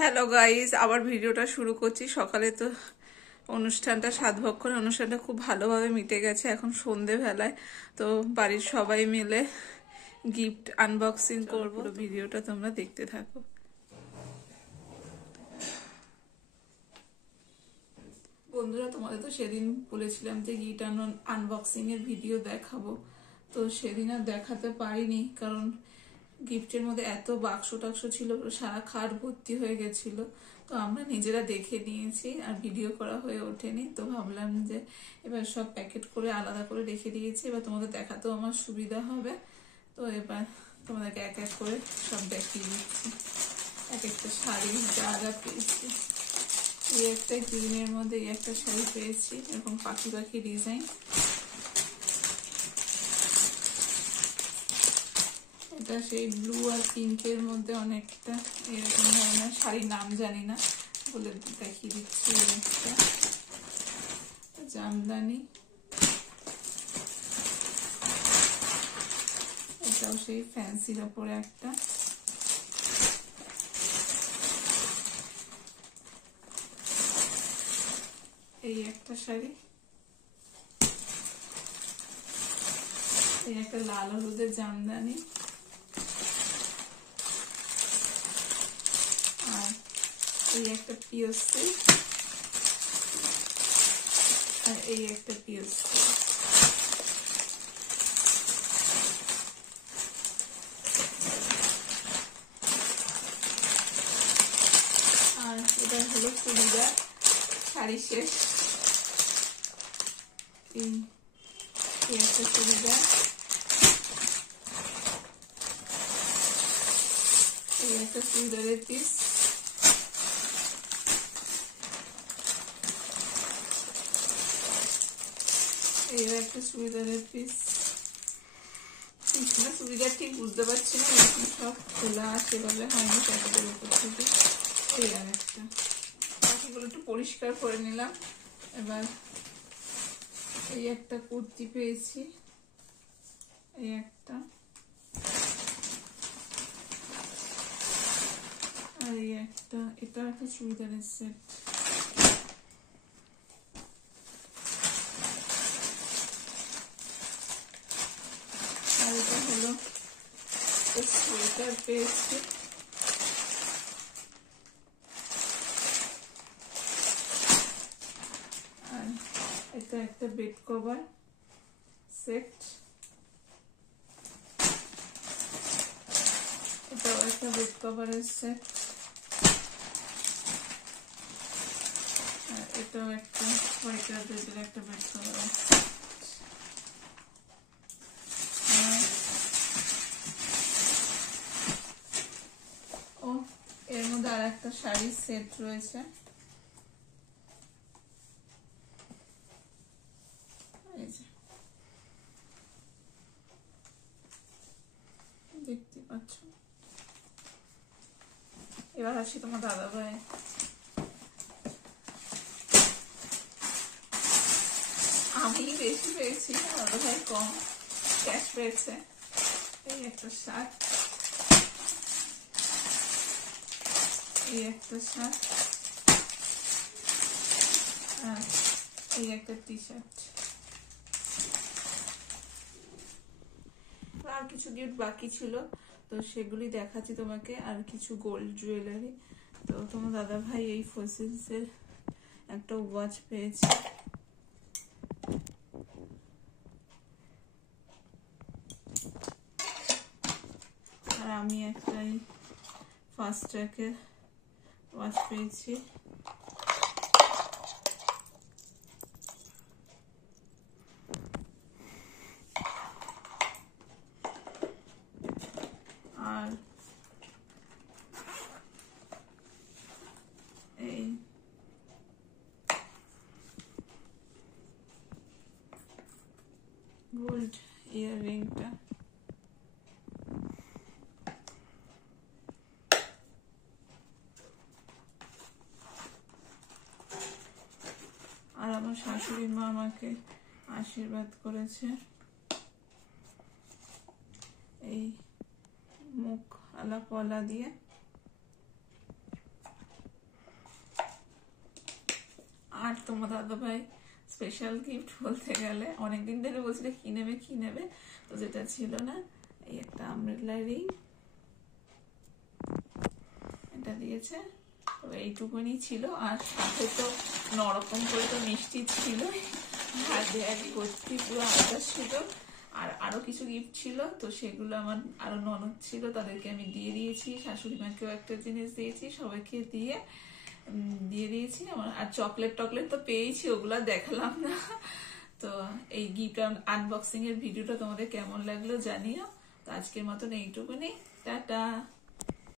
Hello guys, আবার ভিডিওটা শুরু করছি। সকালে তো অনুষ্ঠানটা সাতভক্ষণ অনুষ্ঠানটা খুব ভালোভাবে মিটে গেছে। এখন সন্ধেবেলায় তো বাড়ির সবাই মিলে গিফট আনবক্সিং করব। ভিডিওটা তোমরা দেখতে থাকো। বন্ধুরা, তোমাদের তো সেদিন বলেছিলাম যে গিফট আনবক্সিং এর ভিডিও দেখাবো, তো সেদিন আর দেখাতে পারিনি, কারণ গিফটের মধ্যে এত বাক্স টাক্স ছিল, সারা খাট ভর্তি হয়ে গেছিল। তো আমরা নিজেরা দেখে নিয়েছি আর ভিডিও করা হয়ে ওঠেনি। তো ভাবলাম যে এবার সব প্যাকেট করে আলাদা করে রেখে দিয়েছি, এবার তোমাদের দেখাতেও আমার সুবিধা হবে। তো এবার তোমাদেরকে এক এক করে সব দেখিয়ে দিচ্ছি। এক একটা শাড়ি যা যা পেয়েছি, এই একটা গ্রিনের মধ্যে এই একটা শাড়ি পেয়েছি, এরকম পাখি পাখি ডিজাইন। এটা সেই ব্লু আর পিঙ্কের মধ্যে অনেকটা এরকম ধরনের শাড়ির নাম জানি না, বলে দেখিয়ে দিচ্ছি। একটা জামদানি, এটাও সেই ফ্যান্সির ওপরে একটা। এই একটা শাড়ি, এই একটা লাল হলুদের জামদানি, আর এই একটা পিওর সিল্ক, আর এই একটা পিওর সিল্ক। আর এটা হলো চুড়িদার শাড়ি শেষ। এই একটা চুড়িদার, এই একটা চুড়িদারের পিস, এই একটা চুড়িদারের পিস। চুড়িদার ঠিক বুঝতে পারছি না, এরকম সব খোলা সেভাবে হয়নি প্যাকেটের উপর থেকে। এই আর একটা, বাকিগুলো একটু পরিষ্কার করে নিলাম। এবার এই একটা কুর্তি পেয়েছি, এই একটা, আর এই একটা, এটা একটা চুড়িদারের সেট। আর এটা হলো সোয়েটার পেয়েছি, আর এটা একটা বেড কভার সেট, এটাও একটা বেড কভারের সেট, আর এটাও একটা হোয়াইট আর রেডের একটা বেড কভার। ও, এর মধ্যে আর একটা শাড়ির সেট রয়েছে। দেখতে পাচ্ছ। এবার আসি তোমার দাদা ভাই। আমি বেশি পেয়েছি, দাদা ভাই কম ক্যাশ পেয়েছে। এই একটা শার্ট, এই একটা শার্ট, আর এই একটা টি শার্ট। আর কিছু গিফট বাকি ছিল, তো সেগুলি দেখাচ্ছি তোমাকে। আর কিছু গোল্ড জুয়েলারি। তো তোমার দাদা ভাই এই ফসিলসের একটা ওয়াচ পেয়েছে, আর আমি একটা ফাস্ট ট্র্যাকের ওয়াচ পেয়েছি। আর এই গোল্ড ইয়াররিংটা। আর আমার শাশুড়ি মা আমাকে আশীর্বাদ করেছে এই মুখ আলা কলা দিয়ে। তোমার দাদা ভাই স্পেশাল গিফট বলতে গেলে, অনেকদিন ধরে বলছিল কি নেবে কি নেবে, তো যেটা ছিল না, এই একটা আমব্রেলা রিং এটা দিয়েছে। তো এইটুকুনি ছিল, আর সাথে তো নরকম করে তো মিষ্টি ছিল, আর ব্যাগ ভর্তি পুরো আচার ছিল, আর আরো কিছু গিফট ছিল। তো সেগুলো আমার আরো ননদ ছিল, তাদেরকে আমি দিয়ে দিয়েছি, শাশুড়ি মাকেও একটা জিনিস দিয়েছি, সবাইকে দিয়ে দিয়েছি আমার। আর চকলেট টকলেট তো পেয়েছি, ওগুলা দেখালাম না। তো এই গিফট আনবক্সিং এর ভিডিওটা তোমাদের কেমন লাগলো জানিও। তো আজকের মতন এইটুকুনি, টাটা।